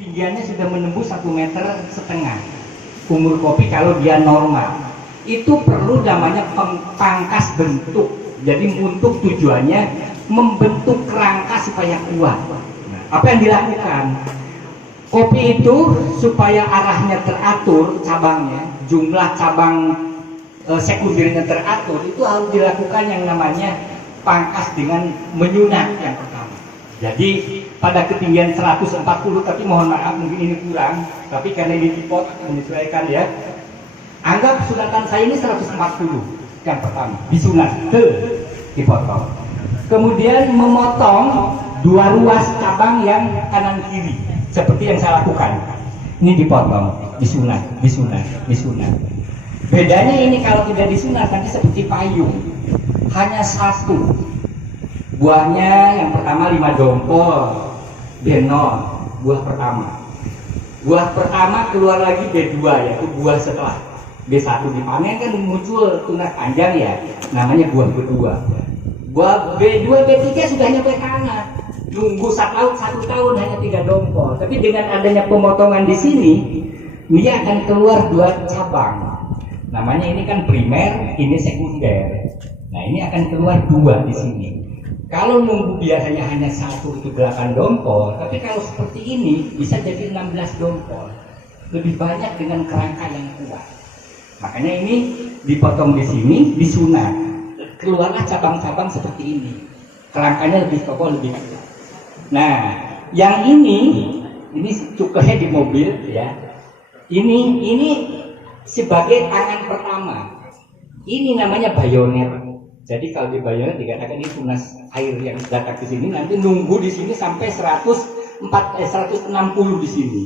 Tinggiannya sudah menembus 1,5 meter. Umur kopi kalau dia normal itu perlu namanya pangkas bentuk. Jadi untuk tujuannya membentuk kerangka supaya kuat. Nah, apa yang dilakukan? Kopi itu supaya arahnya teratur, cabangnya, jumlah cabang sekundernya teratur, itu harus dilakukan yang namanya pangkas dengan menyunat yang pertama. Jadi pada ketinggian 140, tapi mohon maaf mungkin ini kurang, tapi karena ini dipot menyesuaikan ya. Anggap sunatan saya ini 140 yang pertama, disunat, dipotong. Kemudian memotong 2 ruas cabang yang kanan kiri, seperti yang saya lakukan. Ini dipotong, disunat. Bedanya ini kalau tidak disunat nanti seperti payung, hanya 1. Buahnya yang pertama 5 dompol, B0, buah pertama. Buah pertama keluar lagi B2, yaitu buah setelah B1 dipanen kan muncul tunas panjang ya, namanya buah kedua. Buah B2, B3 sudah nyampe tanah. Nunggu 1 tahun hanya 3 dompol. Tapi dengan adanya pemotongan di sini, dia akan keluar 2 cabang. Namanya ini kan primer, ini sekunder. Nah ini akan keluar 2 di sini. Kalau nunggu biasanya hanya 1 itu 8 dompol, tapi kalau seperti ini bisa jadi 16 dompol. Lebih banyak dengan kerangka yang kuat. Makanya ini dipotong di sini, disunat. Keluarlah cabang-cabang seperti ini. Kerangkanya lebih kokoh, lebih kuat. Nah, yang ini cukanya di mobil ya. Ini sebagai tangan pertama. Ini namanya bayonet. Jadi kalau di bayonet dikatakan ini tunas air yang datang ke sini, nanti nunggu di sini sampai 160 di sini.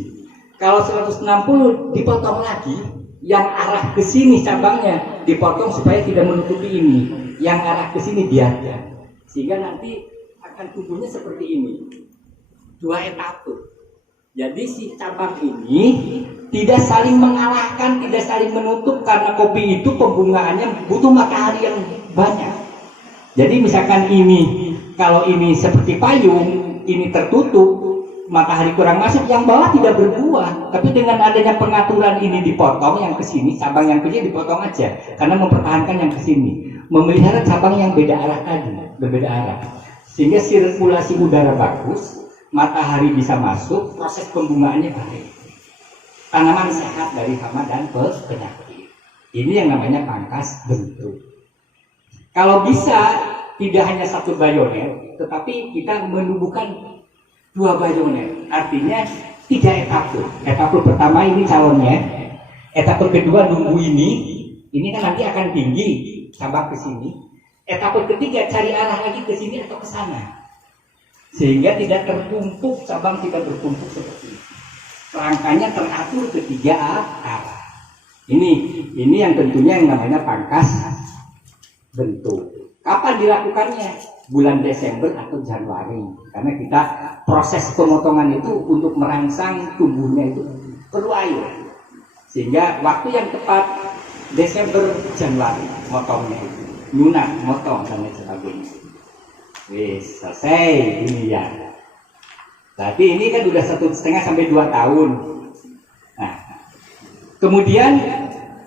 Kalau 160 dipotong lagi, yang arah ke sini cabangnya dipotong supaya tidak menutupi ini. Yang arah ke sini biarkan. Sehingga nanti akan tumbuhnya seperti ini. 2 etape. Jadi si cabang ini tidak saling mengalahkan, tidak saling menutup, karena kopi itu pembungaannya butuh matahari yang banyak. Jadi misalkan ini, kalau ini seperti payung, ini tertutup, matahari kurang masuk, yang bawah tidak berbuah. Tapi dengan adanya pengaturan ini dipotong, yang ke sini, cabang yang kecil dipotong aja, karena mempertahankan yang ke sini, memelihara cabang yang beda arah tadi, berbeda arah, sehingga sirkulasi udara bagus, matahari bisa masuk, proses pembungaannya baik. Tanaman sehat dari hama dan penyakit. Ini yang namanya pangkas bentuk. Kalau bisa tidak hanya 1 bayonet, tetapi kita menubuhkan 2 bayonet. Artinya 3 etape. Etape pertama ini calonnya. Etape kedua nunggu ini. Ini kan nanti akan tinggi cabang ke sini. Etape ketiga cari arah lagi ke sini atau ke sana. Sehingga tidak tertumpuk, cabang tidak bertumpuk seperti itu. Rangkanya teratur ke 3 arah. Ini yang tentunya yang namanya pangkas bentuk. Kapan dilakukannya? Bulan Desember atau Januari. Karena kita proses pemotongan itu untuk merangsang tumbuhnya itu perlu air. Sehingga waktu yang tepat Desember Januari motongnya itu. Nyunat, motong dan lain sebagainya. Wis, selesai ini ya. Tapi ini kan udah 1,5 sampai 2 tahun. Nah, kemudian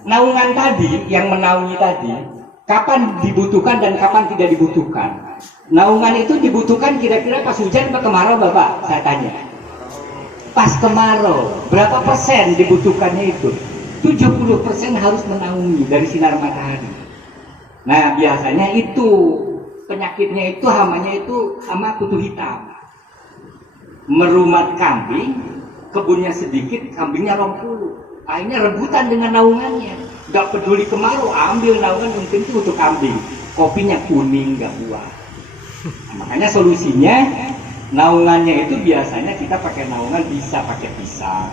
naungan tadi, yang menaungi tadi, kapan dibutuhkan dan kapan tidak dibutuhkan. Naungan itu dibutuhkan kira-kira pas hujan atau kemarau, Bapak? Saya tanya. Pas kemarau, berapa persen dibutuhkannya itu? 70% harus menaungi dari sinar matahari. Nah, biasanya itu penyakitnya itu, hamanya itu hama kutu hitam. Merumat kambing, kebunnya sedikit, kambingnya 20. Akhirnya rebutan dengan naungannya. Gak peduli kemarau, ambil naungan mungkin itu untuk kambing. Kopinya kuning, gak buah. Nah, makanya solusinya, naungannya itu biasanya kita pakai naungan bisa pakai pisang.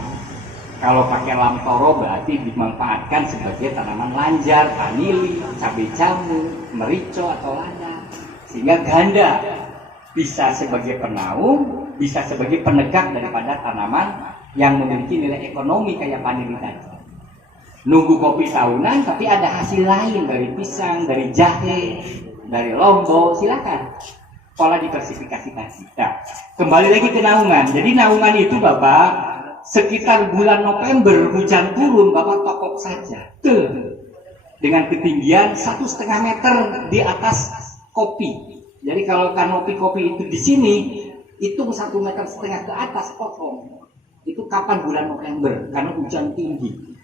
Kalau pakai lamtoro berarti dimanfaatkan sebagai tanaman lanjar, vanili, cabai jamur, merico atau lada. Sehingga ganda bisa sebagai penaung, bisa sebagai penegak daripada tanaman yang memiliki nilai ekonomi kayak vanili tadi. Nunggu kopi tahunan tapi ada hasil lain dari pisang, dari jahe, dari lombok, silakan. Pola diversifikasi tadi. Nah, kembali lagi ke naungan. Jadi naungan itu Bapak sekitar bulan November hujan turun, Bapak tokok saja. Dengan ketinggian 1,5 meter di atas kopi. Jadi kalau kanopi kopi itu di sini, hitung 1,5 meter ke atas potong. Itu kapan bulan November? Karena hujan tinggi.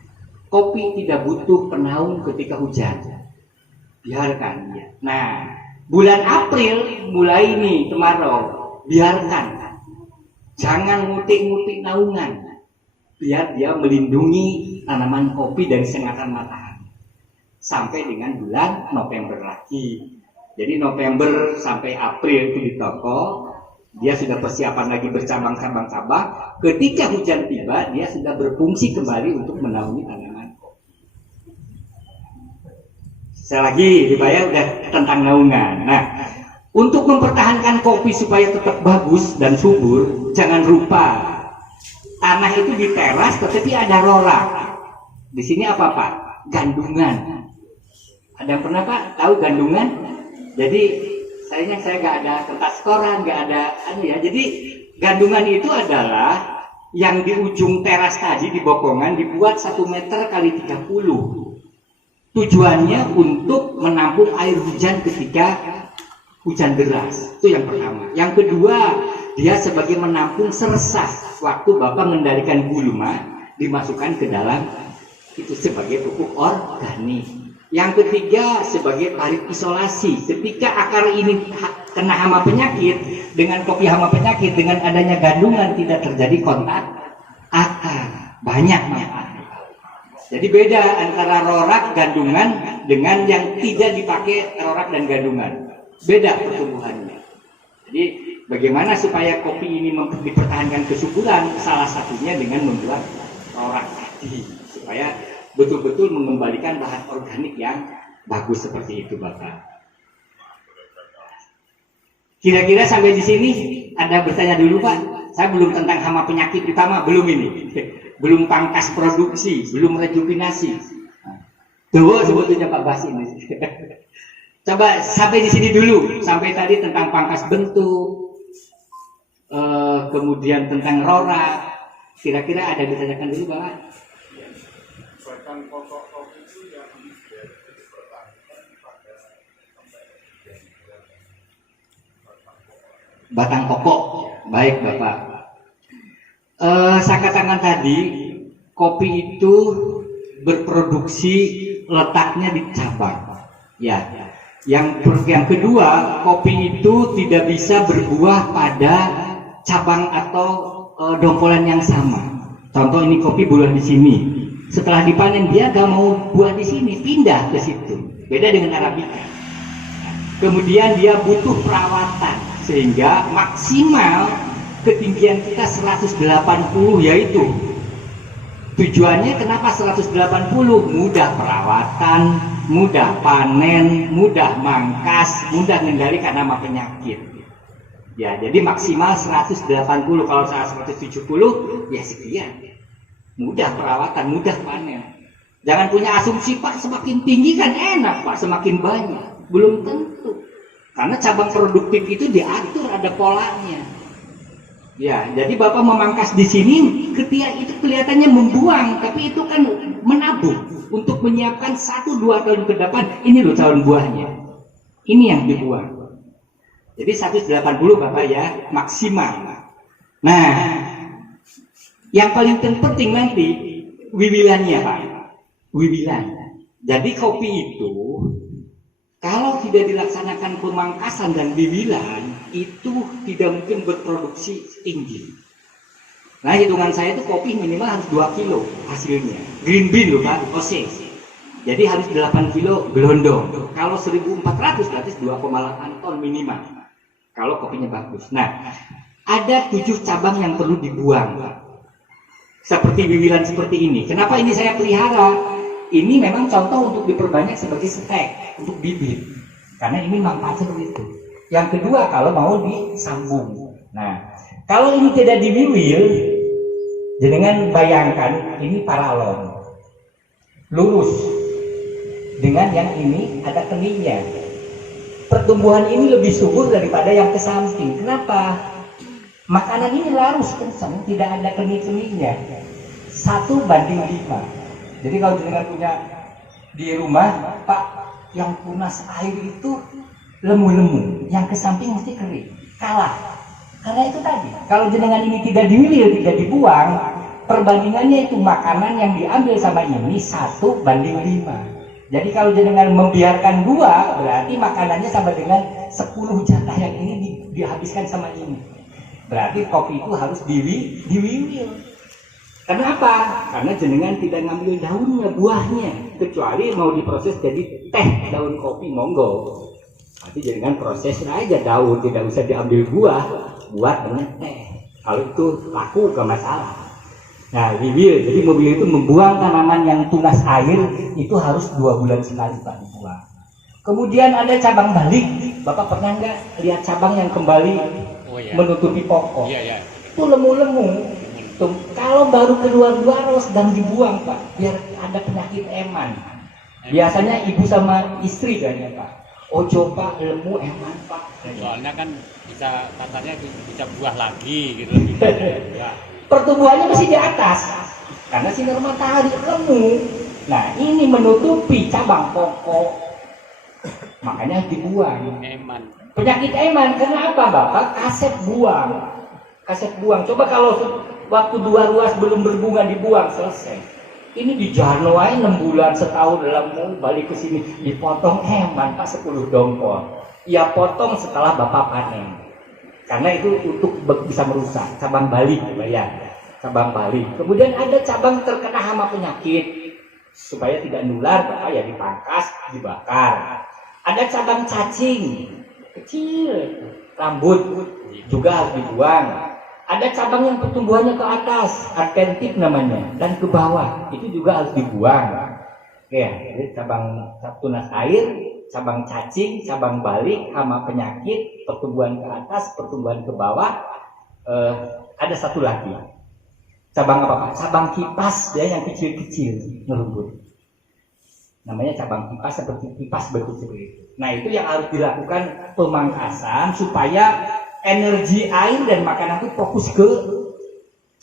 Kopi tidak butuh penaung ketika hujan. Biarkan dia. Nah, bulan April mulai nih kemarau. Biarkan. Jangan ngutik-ngutik naungan. Biar dia melindungi tanaman kopi dari sengatan matahari. Sampai dengan bulan November lagi. Jadi November sampai April itu di toko. Dia sudah persiapan lagi bercabang-cabang. Ketika hujan tiba, dia sudah berfungsi kembali untuk menaungi tanaman kopi. Sekali lagi, ya udah tentang naungan. Nah, untuk mempertahankan kopi supaya tetap bagus dan subur, jangan lupa tanah itu di teras, tetapi ada rorak. Di sini apa Pak? Gandungan. Ada yang pernah Pak tahu gandungan? Jadi saya nggak ada kertas koran, nggak ada ya. Jadi gandungan itu adalah yang di ujung teras tadi di bokongan dibuat 1 meter kali 30. Tujuannya untuk menampung air hujan ketika hujan deras. Itu yang pertama. Yang kedua, dia sebagai menampung sersah. Waktu Bapak mengendalikan gulma, dimasukkan ke dalam itu sebagai pupuk organik. Yang ketiga, sebagai parit isolasi. Ketika akar ini kena hama penyakit, dengan kopi hama penyakit, dengan adanya gandungan tidak terjadi kontak akar. Banyak manfaat. Jadi beda antara rorak gandungan dengan yang tidak dipakai rorak dan gandungan. Beda pertumbuhannya. Jadi bagaimana supaya kopi ini dipertahankan kesuburan? Salah satunya dengan membuat rorak tadi supaya betul-betul mengembalikan bahan organik yang bagus seperti itu, Bapak. Kira-kira sampai di sini ada bertanya dulu, Pak? Saya belum tentang hama penyakit utama, belum ini. Belum pangkas produksi, belum rejuvenasi. Tuh sebetulnya Pak Bas ini. Coba sampai di sini dulu, sampai tadi tentang pangkas bentuk, kemudian tentang rorak. Kira-kira ada ditanyakan dulu, Pak? Batang pokok kopi itu yang dipertahankan pada batang pokok. Baik, Bapak. Saya katakan tadi, kopi itu berproduksi letaknya di cabang. Ya. Yang kedua, kopi itu tidak bisa berbuah pada cabang atau dompolan yang sama. Contoh ini kopi buah di sini. Setelah dipanen dia gak mau buah di sini, pindah ke situ. Beda dengan Arabica. Kemudian dia butuh perawatan sehingga maksimal ketinggian kita 180, yaitu tujuannya kenapa 180? Mudah perawatan, mudah panen, mudah mangkas, mudah mengendalikan hama penyakit. Ya, jadi maksimal 180. Kalau saya 170 ya sekian. Mudah perawatan, mudah panen. Jangan punya asumsi, Pak, semakin tinggi kan enak, Pak, semakin banyak. Belum tentu. Karena cabang produktif itu diatur, ada polanya. Ya, jadi Bapak memangkas di sini, ketika itu kelihatannya membuang, tapi itu kan menabung untuk menyiapkan 1-2 tahun ke depan. Ini loh calon buahnya. Ini yang dibuang. Jadi 180 Bapak ya, maksimal. Nah, yang paling penting nanti wiwilannya, Pak. Wiwilan. Jadi kopi itu kalau tidak dilaksanakan pemangkasan dan wiwilan, itu tidak mungkin berproduksi tinggi. Nah, hitungan saya itu kopi minimal harus 2 kilo hasilnya. Green bean loh Pak, OC. Jadi harus 8 kilo gelondong. Kalau 1400 berarti 2,8 ton minimal. Kalau kopinya bagus. Nah, ada 7 cabang yang perlu dibuang, Pak. Seperti wiwilan seperti ini. Kenapa ini saya pelihara? Ini memang contoh untuk diperbanyak sebagai stek, untuk bibit. Karena ini manfaatnya begitu. Yang kedua, kalau mau disambung. Nah, kalau ini tidak diwiwil, jangan bayangkan ini paralon. Lurus. Dengan yang ini ada keningnya. Pertumbuhan ini lebih subur daripada yang ke samping. Kenapa? Makanan ini larus kencang, tidak ada kening-keningnya. 1:5. Jadi kalau jenengan punya di rumah, Pak, yang tunas air itu lemu-lemu, yang ke samping mesti kering. Kalah. Karena itu tadi, kalau jenengan ini tidak diwilir, tidak dibuang, perbandingannya itu makanan yang diambil sama ini 1:5. Jadi kalau jenengan membiarkan 2, berarti makanannya sama dengan 10 jatah yang ini dihabiskan sama ini. Berarti kopi itu harus diwiwil. Kenapa? Karena jenengan tidak ngambil daunnya, buahnya. Kecuali mau diproses jadi teh daun kopi, monggo. Nanti jenengan proses aja daun, tidak usah diambil buah, buat dengan teh. Kalau itu laku gak masalah. Nah, wiwil, jadi mobil itu membuang tanaman yang tunas air itu harus 2 bulan sekali Pak dibuang. Kemudian ada cabang balik. Bapak pernah nggak lihat cabang yang kembali menutupi pokok? Iya. Itu lemu-lemu. Tuh, kalau baru keluar 2 ros dan dibuang Pak, biar ada penyakit eman. Biasanya ibu sama istri kan ya Pak. Ojo Pak, lemu eman Pak. Soalnya kan bisa katanya bisa buah lagi gitu. Pertumbuhannya masih di atas karena sinar matahari lemu. Nah ini menutupi cabang pokok, makanya dibuang. Eman. Penyakit eman karena apa Bapak? Kaset buang. Coba kalau waktu 2 ruas belum berbunga dibuang, selesai. Ini di Januari 6 bulan, setahun lemu, balik ke sini dipotong eman Pak 10 dongkol. Ya potong setelah Bapak panen. Karena itu untuk bisa merusak cabang balik ya, cabang balik. Kemudian ada cabang terkena hama penyakit supaya tidak nular, Bapak ya dipangkas, dibakar. Ada cabang cacing kecil, rambut juga harus dibuang. Ada cabang yang pertumbuhannya ke atas, adventif namanya, dan ke bawah itu juga harus dibuang. Ya, jadi cabang tunas air, cabang cacing, cabang balik, hama penyakit, pertumbuhan ke atas, pertumbuhan ke bawah. Ada satu lagi. Cabang apa Pak? Cabang kipas ya, yang kecil-kecil ngerumput. Namanya cabang kipas, seperti kipas berkecil itu. Nah itu yang harus dilakukan pemangkasan supaya energi air dan makanan itu fokus ke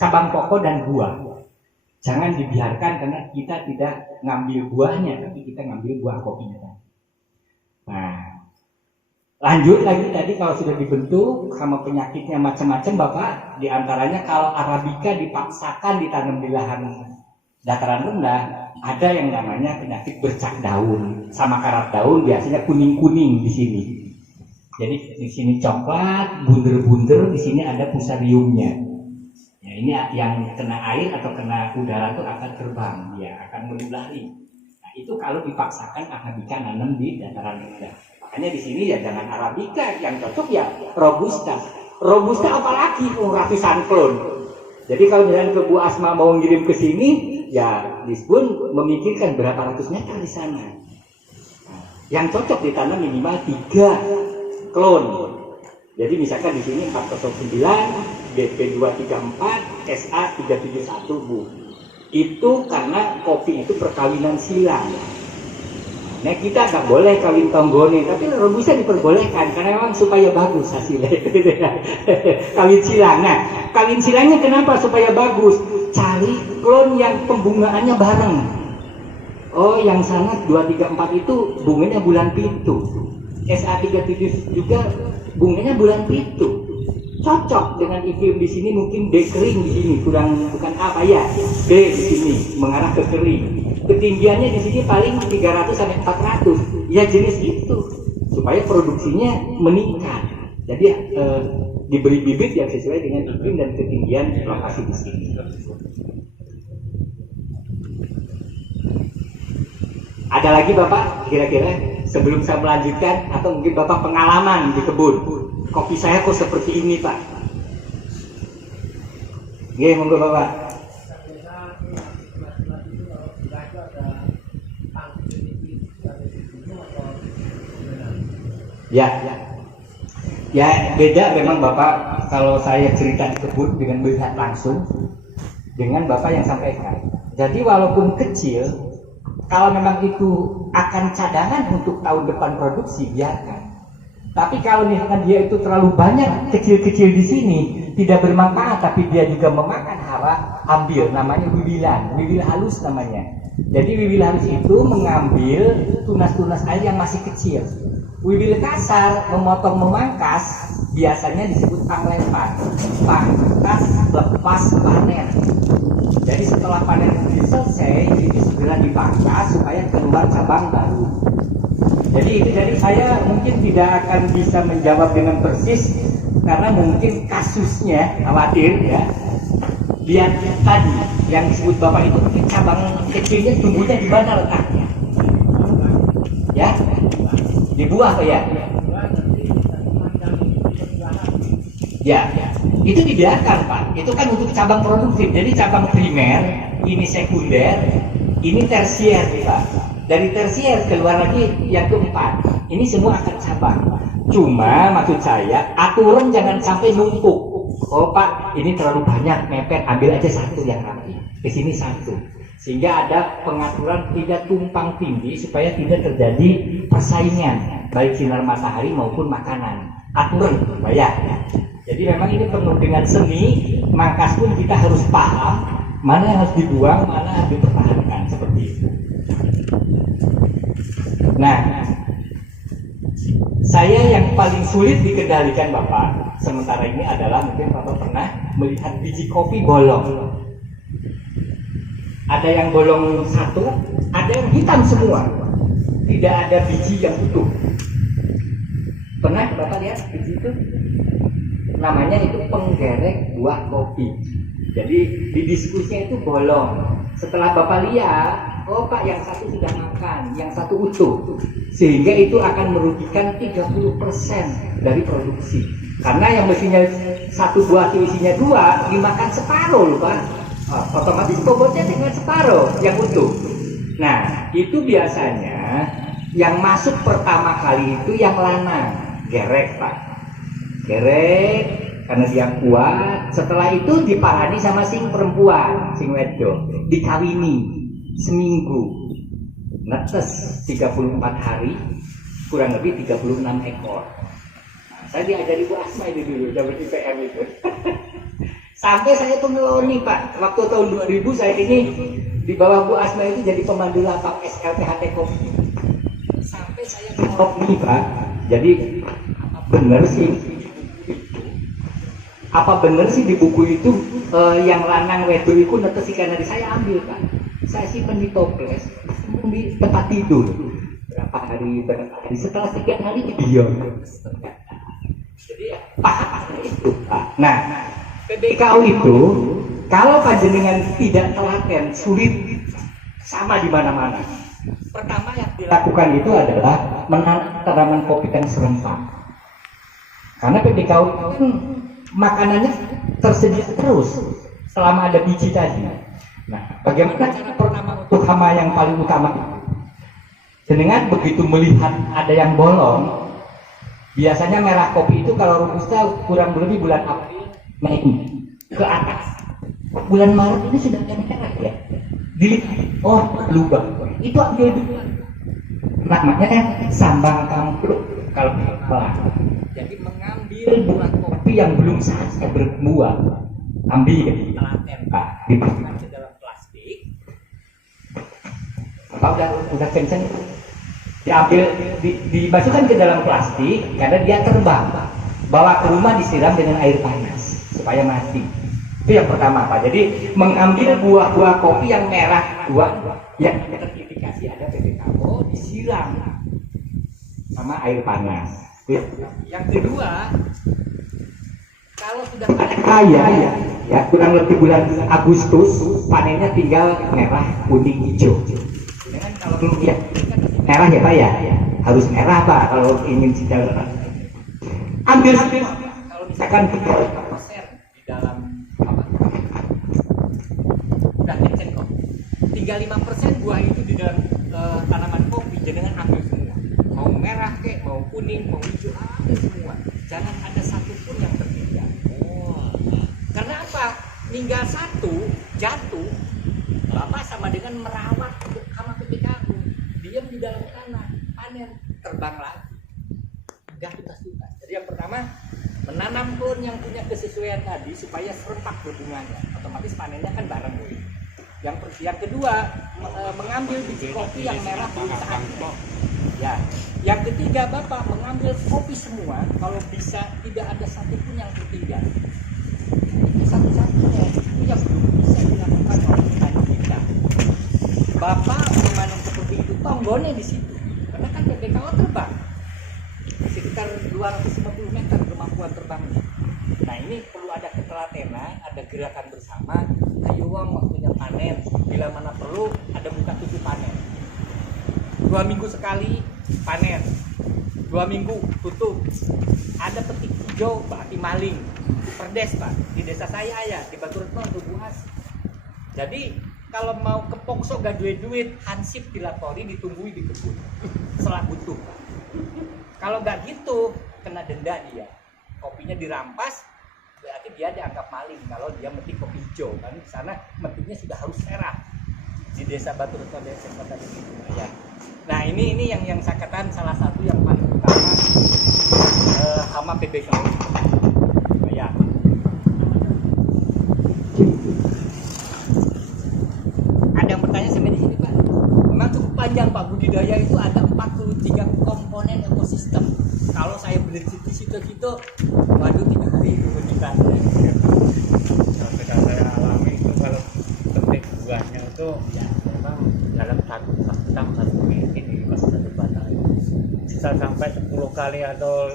cabang pokok dan buah. Jangan dibiarkan karena kita tidak ngambil buahnya, tapi kita ngambil buah kopinya. Nah, lanjut lagi tadi kalau sudah dibentuk sama penyakitnya macam-macam Bapak, diantaranya kalau Arabica dipaksakan ditanam di lahan dataran rendah, ada yang namanya penyakit bercak daun, sama karat daun biasanya kuning-kuning di sini. Jadi di sini coklat, bunder-bunder, di sini ada fusariumnya. Ya, ini yang kena air atau kena udara itu akan terbang, ya akan menulari. Nah, itu kalau dipaksakan Arabica nanam di dataran rendah. Makanya di sini ya jangan Arabica, yang cocok ya Robusta. Robusta apalagi ratusan klon. Jadi kalau misalnya ke Bu Asma mau ngirim ke sini, ya Lisbon memikirkan berapa ratus meter di sana. Nah, yang cocok ditanam minimal 3 klon. Jadi misalkan di sini 409, BP234, SA371 Bu. Itu karena kopi itu perkawinan silang. Nah kita nggak boleh kawin tonggone, tapi Robusta diperbolehkan karena memang supaya bagus hasilnya. Kawin silang. Nah, kawin silangnya kenapa supaya bagus? Cari klon yang pembungaannya bareng. Oh, yang sana 234 itu bunganya bulan pitu. SA37 juga bunganya bulan pitu. Cocok dengan iklim di sini, mungkin D kering di sini, bukan apa ya, D di sini mengarah ke kering. Ketinggiannya di sini paling 300 sampai 400. Ya jenis itu supaya produksinya meningkat. Jadi diberi bibit yang sesuai dengan iklim dan ketinggian lokasi di sini. Ada lagi Bapak kira-kira sebelum saya melanjutkan, atau mungkin Bapak pengalaman di kebun? Kopi saya kok seperti ini Pak? Oke, monggo Bapak. Ya beda memang Bapak kalau saya cerita di kebun dengan melihat langsung dengan Bapak yang sampaikan. Jadi walaupun kecil, kalau memang itu akan cadangan untuk tahun depan produksi, biarkan. Tapi kalau misalkan dia itu terlalu banyak kecil-kecil di sini, tidak bermanfaat, tapi dia juga memakan hara, ambil, namanya wiwilan, wiwil halus namanya. Jadi wiwil halus itu mengambil tunas-tunas air yang masih kecil. Wiwil kasar, memotong, memangkas, biasanya disebut panglepan, pangkas lepas panen. Jadi setelah panen selesai, itu segera dipangkas supaya keluar cabang baru. Jadi itu dari saya mungkin tidak akan bisa menjawab dengan persis karena mungkin kasusnya khawatir ya. Lihat tadi yang disebut Bapak itu cabang kecilnya tumbuhnya di mana letaknya? Ya? Di buah Pak ya? Ya, itu dibiarkan Pak. Itu kan untuk cabang produktif. Jadi cabang primer, ini sekunder, ini tersier Pak. Dari tersier keluar lagi yang keempat. Ini semua akan cabang. Cuma maksud saya aturan jangan sampai numpuk. Oh Pak, ini terlalu banyak mepet, ambil aja satu yang rapi. Di sini satu. Sehingga ada pengaturan tidak tumpang tindih supaya tidak terjadi persaingan baik sinar matahari maupun makanan. Aturan ya. Jadi memang ini penuh dengan seni. Mangkas pun kita harus paham mana yang harus dibuang, mana yang harus dipertahankan seperti itu. Nah, saya yang paling sulit dikendalikan Bapak sementara ini adalah mungkin Bapak pernah melihat biji kopi bolong. Ada yang bolong satu, ada yang hitam semua. Tidak ada biji yang utuh. Pernah Bapak lihat biji itu? Namanya itu penggerek buah kopi. Jadi di diskusinya itu bolong. Setelah Bapak lihat, oh Pak yang satu sudah makan, yang satu utuh. Sehingga itu akan merugikan 30% dari produksi. Karena yang mestinya satu buah itu isinya 2, dimakan separuh loh Pak. Otomatis bobotnya dengan separuh yang utuh. Nah, itu biasanya yang masuk pertama kali itu yang lanang, gerek Pak. Gerek karena dia kuat. Setelah itu diparani sama sing perempuan, sing wedok, dikawini seminggu, netes 34 hari, kurang lebih 36 ekor. Nah, saya diajari Bu Asma itu dulu, zaman IPM itu. Sampai saya tuh ngeloni Pak, waktu tahun 2000 saya ini di bawah Bu Asma itu jadi pemandu lapak SLPHT Kopi. Sampai saya ngeloni Pak, jadi bener sih. Apa bener sih di buku itu yang lanang wedok itu netes ikan dari saya ambil Pak. Saya simpan di toples, di tempat tidur. Berapa hari setelah 3 hari dia. Jadi ya, paham itu Pak. Nah, PBKU itu kalau panjenengan tidak telaten, sulit sama di mana-mana. Pertama yang dilakukan itu adalah menanam tanaman kopi yang serempak. Karena PBKU itu makanannya tersedia terus selama ada biji tadi. Nah, bagaimana cara pertama untuk hama yang paling utama? Dengan begitu melihat ada yang bolong, biasanya merah kopi itu kalau robusta kurang lebih bulan April naik ke atas. Bulan Maret ini sudah merah ya. Dilihat, oh lubang. Itu ambil dulu. Namanya sambang kampruk kalau pelan. Jadi mengambil buah kopi yang belum saatnya berbuah, ambil telaten Pak, dimasukkan ke dalam plastik. Apa udah kenceng? Diambil, dimasukkan ke dalam plastik karena dia terbang. Bawa ke rumah disiram dengan air panas supaya mati. Itu yang pertama Pak. Jadi mengambil buah-buah kopi yang merah, buah yang terindikasi ada PBKO disiram sama air panas. Yang kedua, kalau sudah panen raya, ya kurang lebih bulan Agustus, panennya tinggal merah, kuning, hijau. Dengan kalau ya, merah ya Pak ya, harus merah Pak kalau ingin sidal. Ambil kalau misalkan 3% di dalam apa? Udah kenceng kok. Tinggal 5% buah itu di dalam tanaman kopi, jangan ambil semua. Mau merah kek, mau kuning, mau hijau, ambil semua. Jangan ada satupun yang tertinggal. Karena apa? Tinggal satu jatuh, Bapak sama dengan merawat hama PBKU. Diam di dalam tanah, panen, terbang lagi. Gak tuntas. pertama menanam klon yang punya kesesuaian tadi supaya serempak berbunganya, otomatis panennya kan bareng. Yang kedua mengambil biji kopi yang merah belum saatnya. Ya, yang ketiga Bapak mengambil kopi semua, kalau bisa tidak ada satupun yang tertinggal. Itu satu-satunya itu yang belum bisa dilakukan oleh petani kita. Bapak memanen seperti itu, tonggolnya di situ, karena kan PBKO terbang sekitar 250 meter kemampuan terbangnya. Nah ini perlu ada ketelatenan, ada gerakan bersama. Ayo wong, waktunya panen, bila mana perlu ada buka tutup panen. 2 minggu sekali panen, 2 minggu tutup. Ada petik hijau berarti maling, perdes Pak. Di desa saya ya, di Batu Retno itu buas. Jadi kalau mau ke Pokso gak duit, hansip dilapori, ditungguin di kebun setelah butuh Pak. Kalau gak gitu kena denda dia, kopinya dirampas, berarti dia dianggap maling kalau dia metik kopi hijau, kan di sana metiknya sudah harus merah. Di desa Batu Retno desa kota itu ya. Nah ini yang saya katakan salah satu yang paling utama hama PBKO ya. Ada yang bertanya sampai di sini Pak? Memang cukup panjang Pak, budidaya itu ada 43 komponen ekosistem. Kalau saya beli di situ-situ, waduh 3 hari itu kita. Yang saya alami itu kalau petik buahnya itu ya memang dalam satu menit ini satu batang bisa sampai 10 kali atau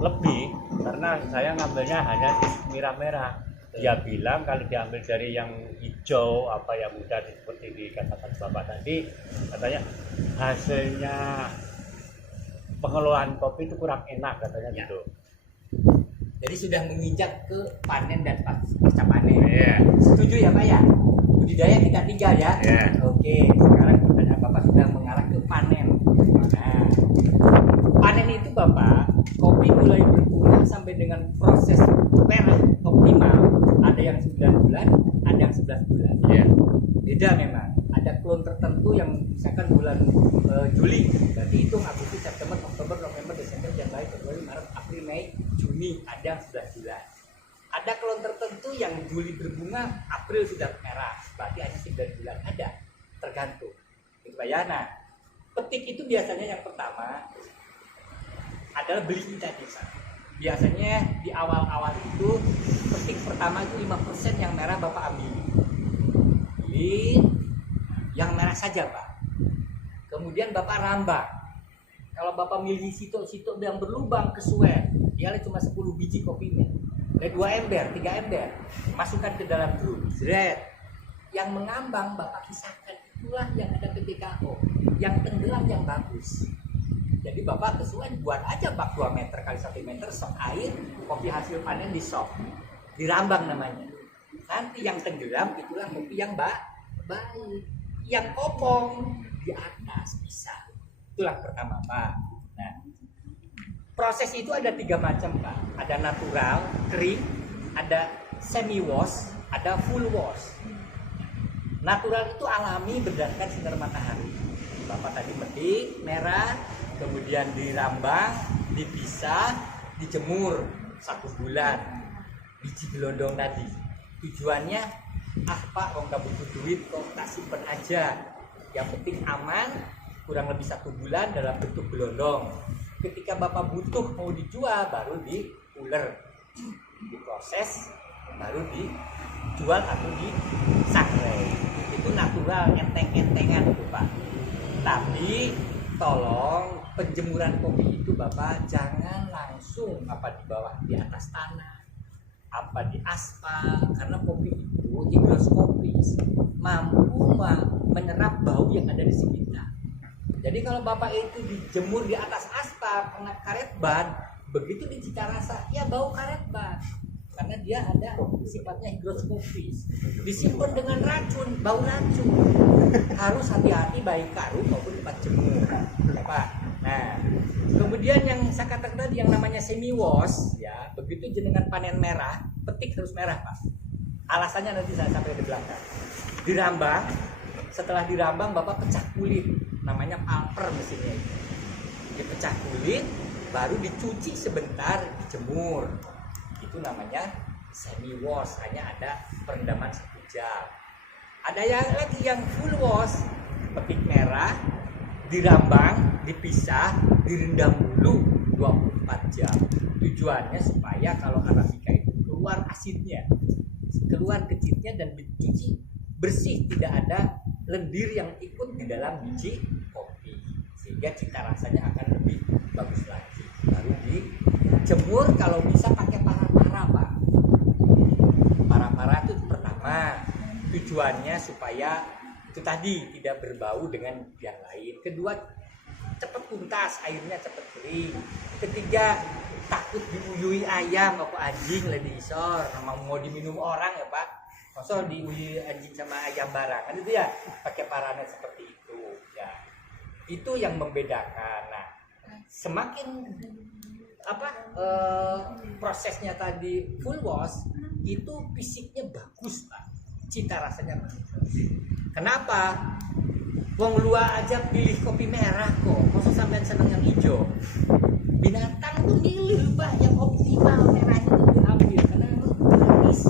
lebih, karena saya ngambilnya hanya merah-merah. Dia bilang kalau diambil dari yang hijau apa yang muda seperti dikatakan Bapak tadi, katanya hasilnya pengelolaan kopi itu kurang enak katanya Ya. gitu. Jadi sudah menginjak ke panen dan pasca panen. Iya. Setuju ya Pak ya? Budidaya kita tinggal ya. Iya. Oke, sekarang Bapak sudah mengarah ke panen. Nah, panen itu Bapak, kopi mulai berbunga sampai dengan proses merah optimal. Ada yang 9 bulan, ada yang 11 bulan. Iya. Beda memang. Ada klon tertentu yang misalkan bulan Juli, berarti hitung Agustus, September, Oktober, November, Desember, Januari, Februari, Maret, April, Mei, Juni, ada yang 11 bulan. Ada klon tertentu yang Juli berbunga, April sudah merah, berarti hanya 9 bulan. Ada, tergantung. Gitu ya. Nah, petik itu biasanya yang pertama adalah beli tadi Pak. Biasanya di awal-awal itu petik pertama itu 5% yang merah Bapak ambil. Beli yang merah saja Pak. Kemudian Bapak rambak. Kalau Bapak milih sitok-sitok yang berlubang kesuai, dia cuma 10 biji kopinya. Dari 2 ember, 3 ember, masukkan ke dalam drum. Zret. Yang mengambang Bapak pisahkan, itulah yang ada PBKO. Yang tenggelam yang bagus. Jadi Bapak kesuai buat aja bak 2 meter kali 1 meter sok air, kopi hasil panen di sok. Dirambang namanya. Nanti yang tenggelam itulah kopi yang baik. Yang kopong di atas bisa. Itulah pertama Pak. Nah, proses itu ada 3 macam Pak. Ada natural, kering, ada semi wash, ada full wash. Natural itu alami berdasarkan sinar matahari. Bapak tadi metik merah, kemudian dirambang, dipisah, dijemur 1 bulan. Biji gelondong tadi. Tujuannya, Pak, kok nggak butuh duit, kok tak simpen aja. Yang penting aman, kurang lebih 1 bulan dalam bentuk gelondong. Ketika Bapak butuh mau dijual, baru diuler, diproses, baru dijual atau disangrai. Itu natural, enteng-entengan tuh Pak. Tapi tolong penjemuran kopi itu Bapak jangan langsung di bawah, di atas tanah, di aspal, karena kopi itu higroskopis, mampu menyerap bau yang ada di sekitar. Jadi kalau Bapak itu dijemur di atas aspal kena karet ban, begitu di Cikarasa ya bau karet ban, karena dia ada sifatnya higroskopis. Disimpan dengan racun, bau racun. Harus hati-hati baik karung maupun tempat jemur, Pak. Nah, kemudian yang saya katakan tadi yang namanya semi wash, ya, begitu jenengan panen merah, petik harus merah Pak. Alasannya nanti saya sampai di belakang. Dirambang, setelah dirambang Bapak pecah kulit, namanya pulper mesinnya itu. Dipecah kulit, baru dicuci sebentar, dijemur. Itu namanya semi wash, hanya ada perendaman 1 jam. Ada yang lagi yang full wash, petik merah dirambang, dipisah, direndam dulu 24 jam. Tujuannya supaya kalau arabica itu keluar asidnya, keluar kecitnya, dan dicuci bersih, tidak ada lendir yang ikut di dalam biji kopi, sehingga cita rasanya akan lebih bagus lagi. Baru dijemur, kalau bisa pakai para-para, Pak. Para-para itu pertama tujuannya supaya itu tadi tidak berbau dengan yang lain. Kedua, cepat tuntas, airnya cepat kering. Ketiga, takut diuyui ayam apa anjing lagi isor, mau diminum orang ya Pak. Masa diuyui anjing sama ayam barang, kan itu ya, pakai parana seperti itu ya. Itu yang membedakan. Nah, semakin prosesnya tadi full wash, itu fisiknya bagus Pak, cita rasanya bagus. Kenapa? Wong luar aja pilih kopi merah kok, masa sampean seneng yang hijau? Binatang tuh milih Pak yang optimal, merahnya tuh diambil karena manis,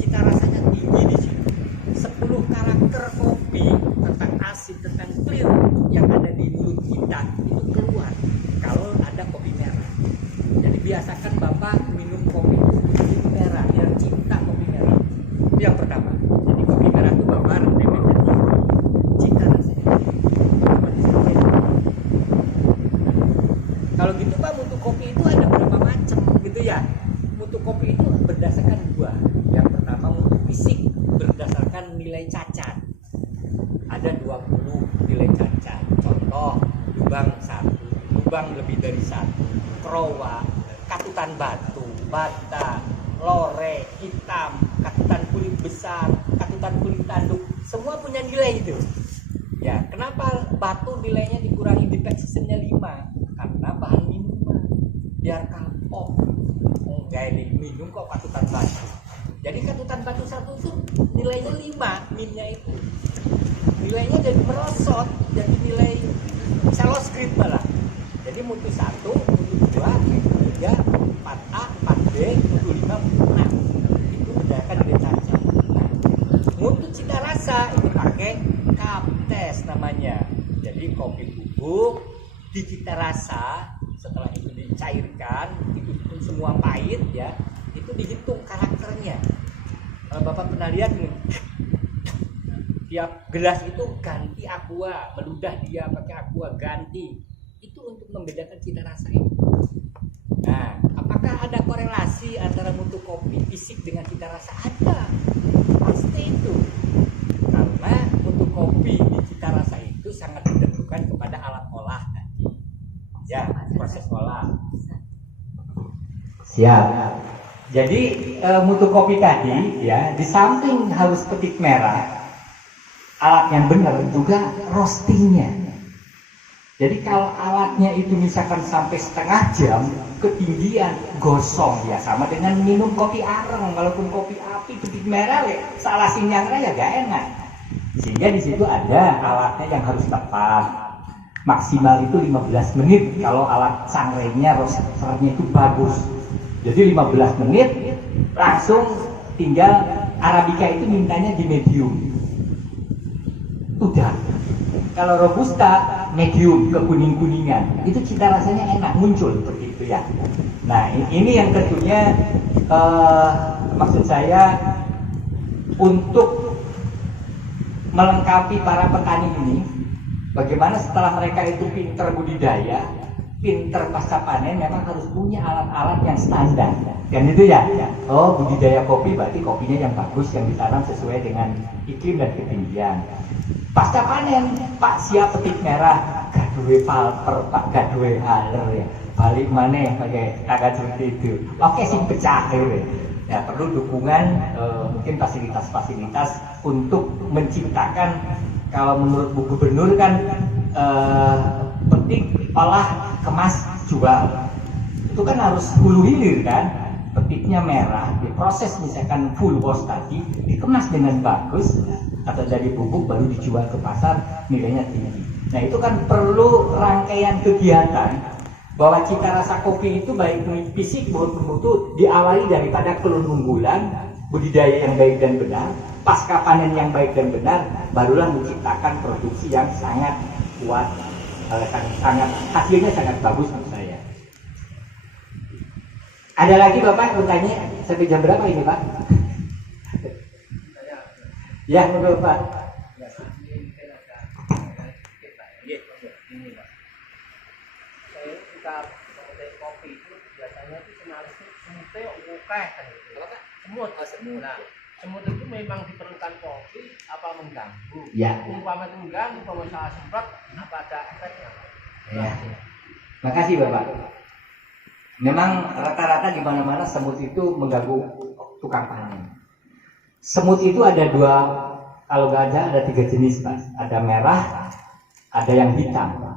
cita rasanya tinggi di situ. 10 karakter kopi tentang asin, tentang clear yang ada di mulut kita itu keluar kalau ada kopi merah. Jadi biasakan Bapak minum kopi itu merah, yang cinta kopi merah. Itu yang pertama. Jadi kopi merah itu Bapak remenan cinta rasanya. Kalau gitu Pak, mutu kopi itu ada berapa macam gitu ya? Mutu kopi itu berdasarkan 2. Yang pertama mutu fisik, berdasarkan nilai cacat. Ada 20 nilai cacat. Contoh, lubang 1, lubang lebih dari 1, krowa, katutan batu, bata, lore, hitam, katutan kulit besar, katutan kulit tanduk, semua punya nilai itu. Ya, kenapa batu nilainya dikurangi di seasonnya 5? Karena bahan minuman, biar kapok. Gak minum kok katutan batu. Jadi katutan batu 1 itu nilainya 5, minnya itu. Nilainya jadi merosot, jadi nilai saloskrip malah. Jadi mutu 1, mutu 2, mutu 3, 4A, 4B, mutu 5, mutu 6. Itu berdasarkan nilai cacat. Nah, mutu cita rasa itu pakai kaptes namanya. Jadi kopi bubuk di cita rasa, setelah itu dicairkan, itu pun semua pahit ya, itu dihitung karakternya. Kalau Bapak pernah lihat nih, tiap gelas itu ganti aqua, meludah dia pakai aqua ganti, itu untuk membedakan cita rasa itu. Nah, apakah ada korelasi antara mutu kopi fisik dengan cita rasa? Ada, pasti itu. Karena mutu kopi di cita rasa itu sangat ditentukan kepada alat olah tadi. Ya, proses olah. Siap. Jadi mutu kopi tadi ya, di samping harus petik merah, alat yang benar juga roastingnya. Jadi kalau alatnya itu misalkan sampai setengah jam ketinggian gosong ya, sama dengan minum kopi areng. Walaupun kopi api petik merah salah sinyalnya ya gak enak. Sehingga di situ ada alatnya yang harus tepat. Maksimal itu 15 menit kalau alat sangrenya roasternya itu bagus. Jadi 15 menit langsung tinggal arabica itu mintanya di medium. Udah. Kalau robusta medium ke kuning-kuningan, itu cita rasanya enak muncul seperti itu ya. Nah, ini yang tentunya maksud saya untuk melengkapi para petani ini, bagaimana setelah mereka itu pinter budidaya, pinter pasca panen, memang harus punya alat-alat yang standar, kan itu ya. Oh, budidaya kopi berarti kopinya yang bagus, yang ditanam sesuai dengan iklim dan ketinggian. Pasca panen, Pak siap petik merah, gaduwe palper, Pak gaduwe haler ya, balik mana pakai kagak seperti itu. Oke sih pecah gitu. Ya perlu dukungan, mungkin fasilitas-fasilitas untuk menciptakan, kalau menurut Bu Gubernur kan petik, olah, kemas, jual. Itu kan harus hulu hilir kan. Petiknya merah, diproses misalkan full wash tadi, dikemas dengan bagus, atau dari bubuk baru dijual ke pasar, nilainya tinggi. Nah itu kan perlu rangkaian kegiatan bahwa cita rasa kopi itu baik fisik maupun mutu diawali daripada kelunggulan budidaya yang baik dan benar, pasca panen yang baik dan benar, barulah menciptakan produksi yang sangat kuat, sangat hasilnya sangat bagus menurut saya. Ada lagi Bapak bertanya sampai jam berapa ini Pak? Ya, menurut Pak. Kita pakai kopi itu biasanya itu senaris itu semutnya ukeh kan gitu. Semut, nah, semut itu memang diperlukan kopi apa mengganggu? Ya. Umpama mengganggu, umpama salah semprot, apa ada efeknya? Ya. Makasih Bapak. Memang rata-rata di mana-mana semut itu mengganggu tukang panen. Semut itu ada dua, kalau nggak ada 3 jenis Pak. Ada merah, ada yang hitam.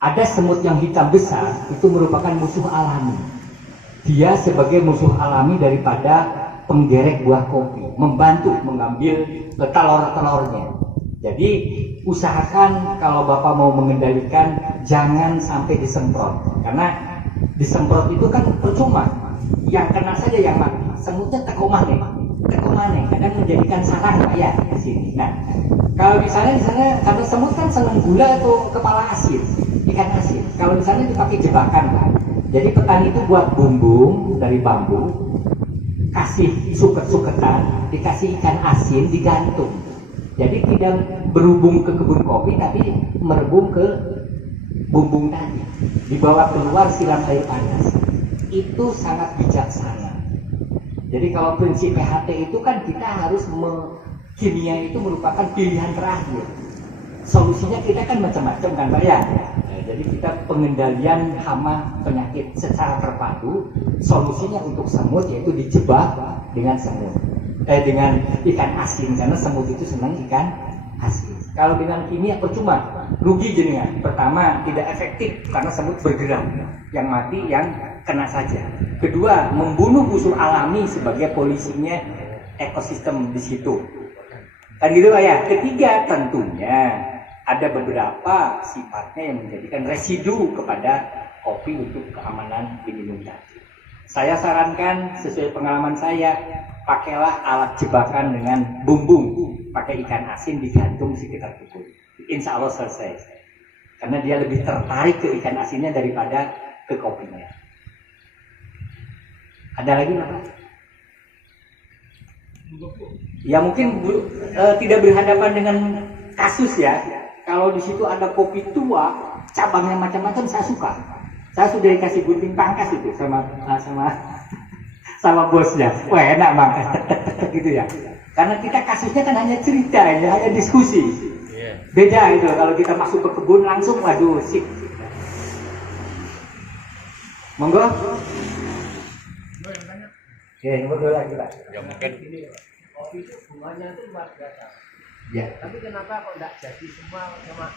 Ada semut yang hitam besar itu merupakan musuh alami. Dia sebagai musuh alami daripada penggerek buah kopi, membantu mengambil telur-telurnya. Jadi usahakan kalau Bapak mau mengendalikan jangan sampai disemprot, karena disemprot itu kan percuma, yang kena saja yang mati. Semutnya tekomane, kadang menjadikan sarang Pak ya di sini. Nah, kalau misalnya di sana karena semut kan senang gula atau kepala asin, ikan asin. Kalau misalnya dipakai jebakan Pak, jadi petani itu buat bumbung dari bambu, kasih suket-suketan, dikasih ikan asin, digantung. Jadi tidak berhubung ke kebun kopi, tapi merebung ke bumbung tadi. Dibawa keluar siram air panas. Itu sangat bijaksana. Jadi kalau prinsip PHT itu kan kita harus kimia itu merupakan pilihan terakhir. Solusinya kita kan macam-macam kan Pak ya. Jadi kita pengendalian hama penyakit secara terpadu. Solusinya untuk semut yaitu dijebak dengan semut. Dengan ikan asin, karena semut itu senang ikan asin. Kalau dengan kimia percuma, rugi jenengan. Pertama, tidak efektif karena semut bergerak, yang mati yang kena saja. Kedua, membunuh musuh alami sebagai polisinya ekosistem di situ. Kan gitu Pak ya. Ketiga, tentunya ada beberapa sifatnya yang menjadikan residu kepada kopi untuk keamanan diminum tadi. Saya sarankan sesuai pengalaman saya, pakailah alat jebakan dengan bumbung, pakai ikan asin digantung sekitar tubuh. Insya Allah selesai. Karena dia lebih tertarik ke ikan asinnya daripada ke kopinya. Ada lagi Pak? Ya mungkin tidak berhadapan dengan kasus ya. Kalau di situ ada kopi tua, cabangnya macam-macam, saya suka. Saya sudah dikasih gunting pangkas itu sama bosnya. Wah enak pangkas, gitu ya. Karena kita kasusnya kan hanya cerita, ya, hanya diskusi. Beda itu kalau kita masuk ke kebun langsung, waduh, sip. Monggo. Ya, monggo lagi Pak. Ya mungkin Kopi itu bunganya itu luar biasa. Ya. Tapi kenapa kok enggak jadi semua cuma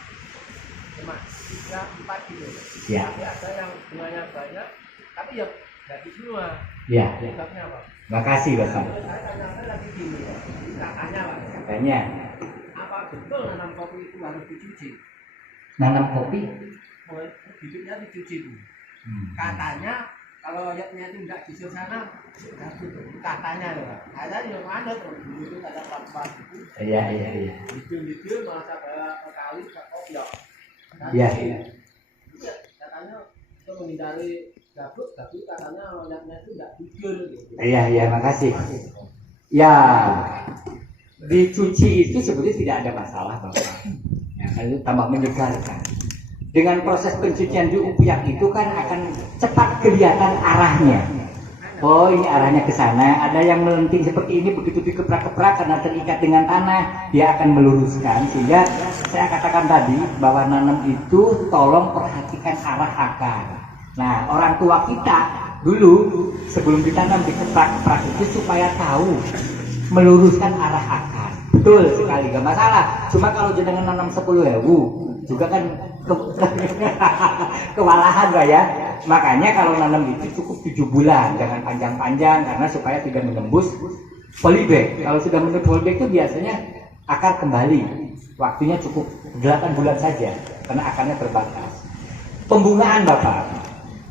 3-4 gitu? Ya. Tapi ada yang bunganya banyak, tapi ya jadi semua. Ya. Sebabnya apa? Makasih Bapak. Saya tanya lagi gini, katanya Pak. Katanya Apa betul nanam kopi itu harus dicuci? nanam kopi. Bibitnya dicuci itu. Katanya kalau ayatnya itu enggak di sana, katanya loh Pak. Ada yang ada terus itu ada apa-apa itu. Iya. Video masa bawa kali kopi ya. Iya. Katanya itu menghindari gabut, tapi katanya ayatnya itu enggak jujur gitu. Iya, makasih. Ya, dicuci itu sebetulnya tidak ada masalah Bapak. Ya, itu tambah menyegarkan. Dengan proses pencucian di upiak itu kan akan cepat kelihatan arahnya. Oh ini arahnya ke sana. Ada yang melenting seperti ini, begitu dikeprak-keprak karena terikat dengan tanah, dia akan meluruskan. Sehingga saya katakan tadi bahwa nanam itu tolong perhatikan arah akar. Nah orang tua kita dulu sebelum ditanam dikeprak-keprak itu supaya tahu meluruskan arah akar. Betul sekali, gak masalah. Cuma kalau jenengan nanam 10.000 juga kan kewalahan Pak ya. Makanya kalau nanam itu cukup 7 bulan, jangan panjang-panjang karena supaya tidak menembus polybag. Kalau sudah menembus polybag itu biasanya akar kembali. Waktunya cukup 8 bulan saja karena akarnya terbatas. Pembungaan Bapak.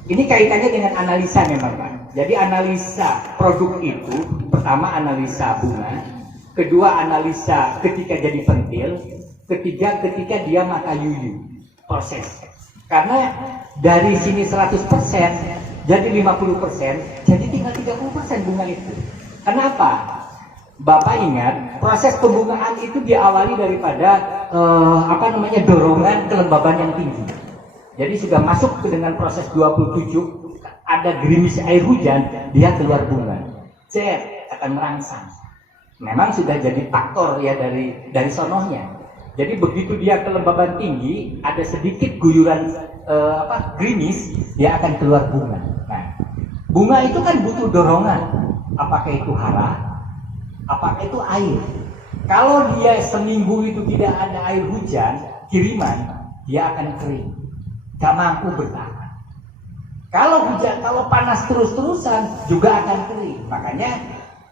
Ini kaitannya dengan analisa memang Pak. Jadi analisa produk itu, pertama analisa bunga, kedua analisa ketika jadi pentil, ketiga ketika dia mata yuyu, proses. Karena dari sini 100% jadi 50%, jadi tinggal 30% bunga itu. Kenapa? Bapak ingat, proses pembungaan itu diawali daripada dorongan kelembaban yang tinggi. Jadi sudah masuk ke dengan proses 27, ada gerimis air hujan, dia keluar bunga. Cet akan merangsang. Memang sudah jadi faktor ya dari sonohnya. Jadi begitu dia kelembaban tinggi, ada sedikit guyuran gerimis, dia akan keluar bunga. Nah, bunga itu kan butuh dorongan. Apakah itu hara? Apakah itu air? Kalau dia seminggu itu tidak ada air hujan, kiriman, dia akan kering. Gak mampu bertahan. Kalau hujan, kalau panas terus-terusan juga akan kering. Makanya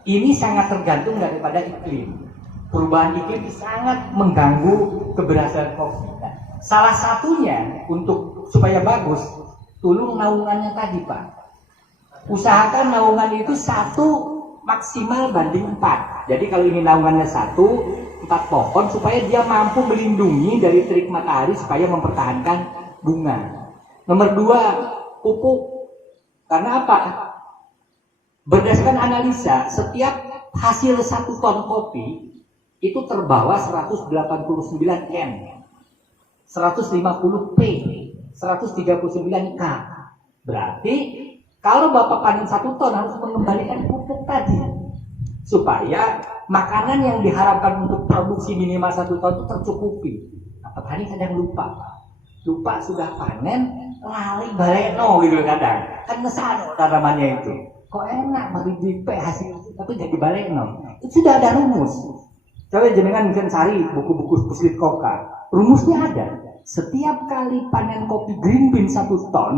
ini sangat tergantung daripada iklim. Perubahan iklim sangat mengganggu keberhasilan kopi. Nah, salah satunya untuk supaya bagus, tolong naungannya tadi Pak. Usahakan naungan itu 1 maksimal banding 4. Jadi kalau ini naungannya 1, 4 pohon supaya dia mampu melindungi dari terik matahari supaya mempertahankan bunga. Nomor 2, pupuk. Karena apa? Berdasarkan analisa, setiap hasil 1 ton kopi itu terbawa 189 M, 150 P, 139 K. Berarti kalau Bapak panen 1 ton harus mengembalikan pupuk tadi supaya makanan yang diharapkan untuk produksi minimal 1 ton itu tercukupi. Nah, petani kadang lupa sudah panen, lali baleno gitu kadang. Kan ngesano tanamannya itu. Kok enak bagi DP hasil tapi jadi baleno. Itu sudah ada rumus. Coba jenengan bisa cari buku-buku Puslit Koka. Rumusnya ada. Setiap kali panen kopi green bean 1 ton,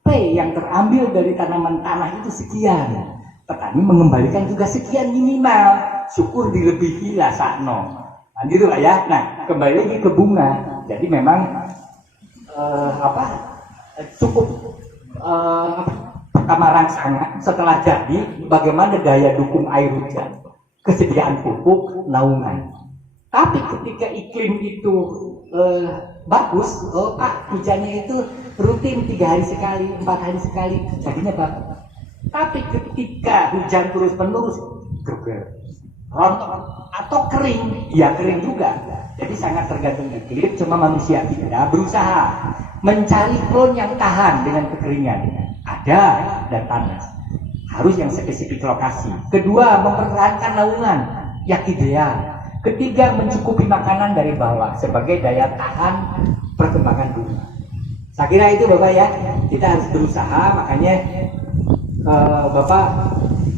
P yang terambil dari tanaman tanah itu sekian. Petani mengembalikan juga sekian minimal. Syukur dilebihi lah sakno. Nah, gitu Pak ya. Nah, kembali lagi ke bunga. Jadi memang cukup pertama rangsangan, setelah jadi bagaimana daya dukung air hujan, kesediaan pupuk, naungan. Tapi ketika iklim itu bagus, Pak hujannya itu rutin 3 hari sekali, 4 hari sekali, jadinya bagus. Tapi ketika hujan terus menerus, rontok atau kering, ya kering juga. Jadi sangat tergantung iklim, cuma manusia kita berusaha mencari klon yang tahan dengan kekeringan. Ada dan panas. Harus yang spesifik lokasi. Kedua, mempertahankan naungan yang ideal. Ketiga, mencukupi makanan dari bawah sebagai daya tahan perkembangan bunga. Saya kira itu Bapak ya. Kita harus berusaha, makanya Bapak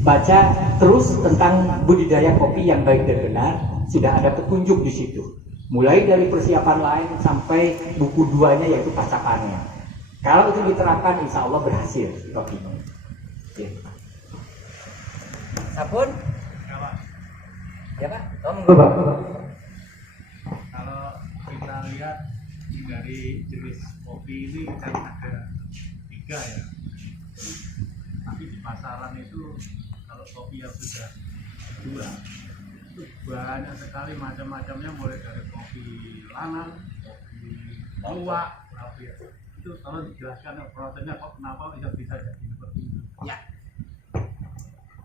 baca terus tentang budidaya kopi yang baik dan benar. Sudah ada petunjuk di situ. Mulai dari persiapan lain sampai buku 2-nya yaitu pasca panen. Kalau itu diterapkan, insya Allah berhasil kopinya. Ya. Sabun? Ya Pak, tolong Pak. Kalau kita lihat dari jenis kopi ini kan ada 3 ya. Tapi di pasaran itu kalau kopi yang sudah 2 itu banyak sekali macam-macamnya, mulai dari kopi lanang, kopi tua, itu tolong dijelaskan prosesnya kok kenapa bisa jadi seperti itu. Ya.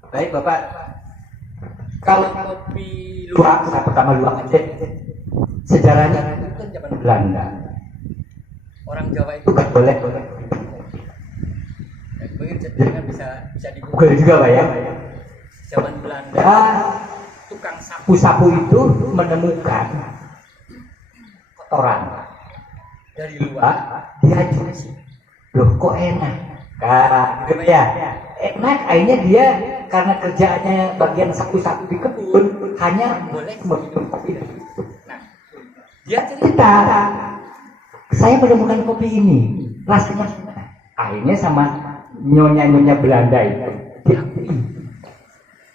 Baik Bapak. Kalau kopi luwak, saya pertama luwak aja. Sejarahnya itu kan zaman Belanda. Orang Jawa itu kan boleh. Mungkin jangan bisa di Google juga Pak ya. Zaman Belanda, tukang sapu-sapu itu menemukan kotoran dari luar, dia cuci. Loh kok enak? Gitu ya. Enak, akhirnya dia karena kerjaannya bagian sapu-sapu di kebun, hanya boleh meminum kopi. Nah, dia cerita, saya menemukan kopi ini, rasanya akhirnya sama nyonya-nyonya Belanda itu diakui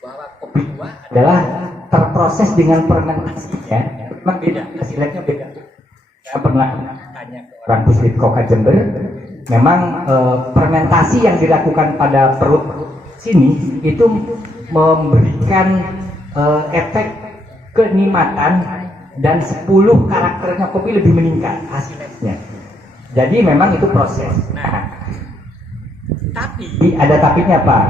bahwa kopi tua adalah terproses dengan fermentasinya memang beda, hasilnya beda. Saya pernah tanya ke orang Puslitkoka Jember, memang fermentasi yang dilakukan pada perut sini itu memberikan efek kenikmatan dan 10 karakternya kopi lebih meningkat hasilnya. Jadi memang itu proses. Nah, Tapi ada tapinya Pak,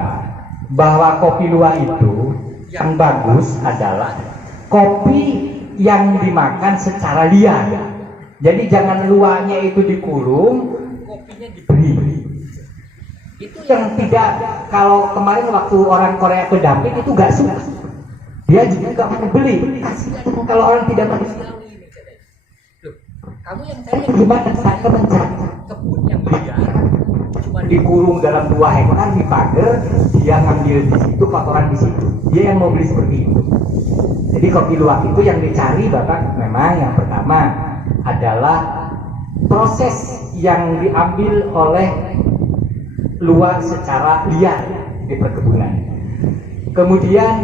bahwa kopi luwak itu yang bagus adalah kopi yang dimakan secara liar. Jadi jangan luwaknya itu dikurung, kopinya di beli. Itu yang tidak, kalau kemarin waktu orang Korea ke Damping itu gak suka. Dia juga gak mau beli. Kasihan kalau orang tidak mau beli. ini katanya. Loh, kamu yang tadi Gimana saya mencari kebun yang liar cuma dikurung dalam 2 hektar di pagar, dia ngambil di situ, kotoran di situ. Dia yang mau beli seperti itu. Jadi kopi luwak itu yang dicari Bapak memang yang pertama adalah proses yang diambil oleh luwak secara liar di perkebunan. Kemudian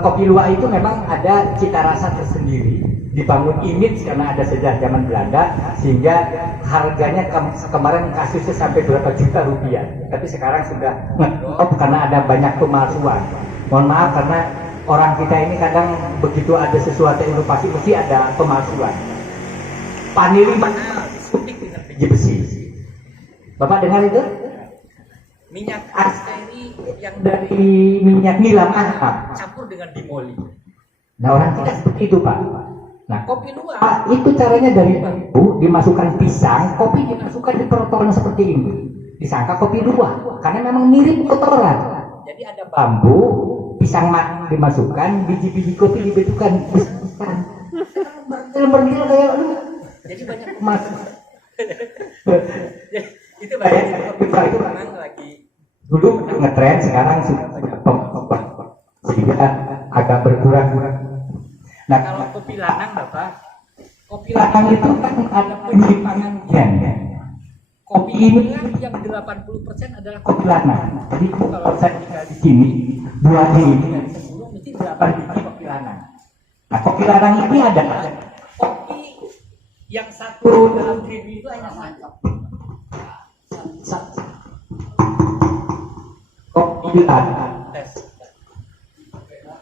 kopi luwak itu memang ada cita rasa tersendiri, dibangun image karena ada sejak zaman Belanda, sehingga harganya kemarin kasusnya sampai berapa juta rupiah, tapi sekarang sudah ngetop karena ada banyak pemalsuan. Mohon maaf karena orang kita ini kadang begitu ada sesuatu inovasi mesti ada pemalsuan. Panili biji besi. Bapak dengar itu? minyak asteri yang Dari minyak nilam aham. campur dengan dimoli. Nah orang tidak seperti itu Pak. Nah Kopi luwak Pak, itu caranya dari bambu dimasukkan pisang, kopi dimasukkan di kotoran seperti ini. Disangka kopi luwak karena memang mirip kotoran. jadi ada Bambu, pisang matang dimasukkan, biji-biji kopi dibentukkan pisang. Bertil kayak lu. jadi banyak Mas. itu banyak itu memang lagi Dulu ngetren, sekarang sudah sehingga agak berkurang. Nah, kalau kopi lanang Bapak kopi ladang itu kan ada penyimpangan gen. Kopi ini yang 80% adalah kopi lanang. Jadi kalau saya tinggal di sini, buahnya ini sebelum mesti 8 biji kopi lanang. Nah, kopi lanang ini ada kopi yang satu dalam green itu hanya satu. kopi lanang. Tes.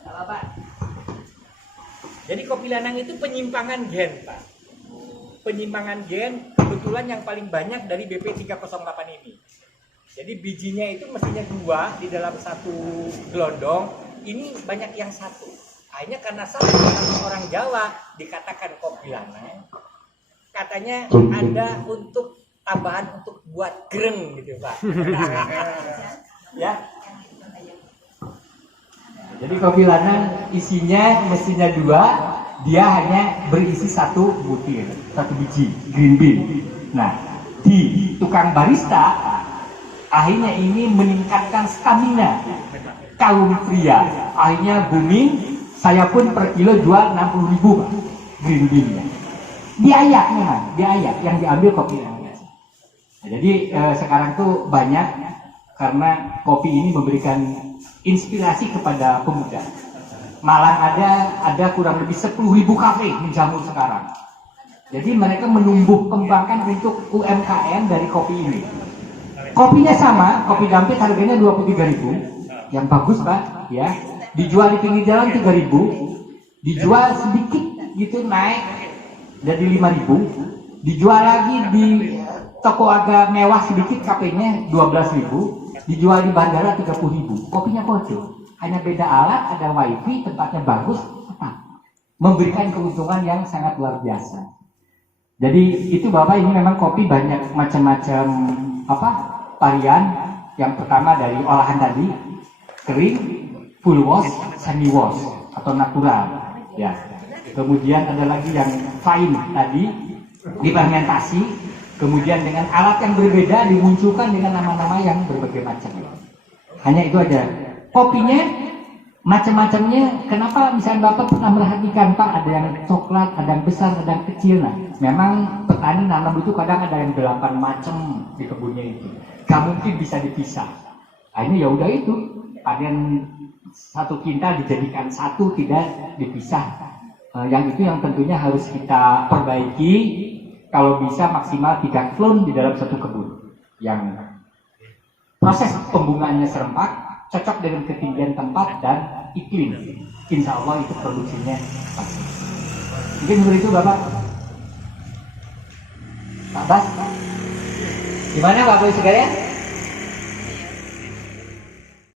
Salah Pak. Jadi kopi lanang itu penyimpangan gen Pak. Penyimpangan gen kebetulan yang paling banyak dari BP308 ini. Jadi bijinya itu mestinya 2 di dalam satu gelondong, ini banyak yang satu. Akhirnya karena satu orang Jawa dikatakan kopi lanang, katanya ada untuk tambahan untuk buat greng gitu Pak. Ya. Jadi kopi lanang isinya mestinya 2, dia hanya berisi 1 butir, 1 biji green bean. Nah, di tukang barista akhirnya ini meningkatkan stamina kaum pria. Akhirnya booming, saya pun per kilo jual 60.000 Pak, green bean-nya. Diayak memang, diayak yang diambil kopi lanang. Nah, jadi sekarang tuh banyak karena kopi ini memberikan inspirasi kepada pemuda. Malang ada kurang lebih 10.000 kafe menjamur sekarang. Jadi mereka menumbuh kembangkan untuk UMKM dari kopi ini. Kopinya sama, kopi Dampit harganya 23.000, yang bagus Pak, ya. Dijual di pinggir jalan 3.000, dijual sedikit gitu naik jadi 5.000, dijual lagi di toko agak mewah sedikit kafenya 12.000, dijual di bandara 30.000. Kopinya bodoh, hanya beda alat, ada wifi, tempatnya bagus, memberikan keuntungan yang sangat luar biasa. Jadi itu Bapak, ini memang kopi banyak macam-macam varian. Yang pertama dari olahan tadi, kering, full wash, semi wash atau natural, ya. Kemudian ada lagi yang fine tadi, difermentasi, kemudian dengan alat yang berbeda dimunculkan dengan nama-nama yang berbagai macam. Hanya itu aja. Kopinya macam-macamnya. Kenapa misalnya Bapak pernah merhatikan Pak, ada yang coklat, ada yang besar, ada yang kecil. Nah, memang petani nanam itu kadang ada yang 8 macam di kebunnya itu. Gak mungkin bisa dipisah. Akhirnya ya udah itu, ada yang 1 kintal dijadikan 1, tidak dipisah. yang itu yang tentunya harus kita perbaiki. Kalau bisa maksimal 3 klon di dalam satu kebun yang proses pembungaannya serempak, cocok dengan ketinggian tempat dan iklim. Insya Allah itu produksinya pasti. Mungkin seperti itu Bapak. Pak Bas, gimana Bapak sekalian?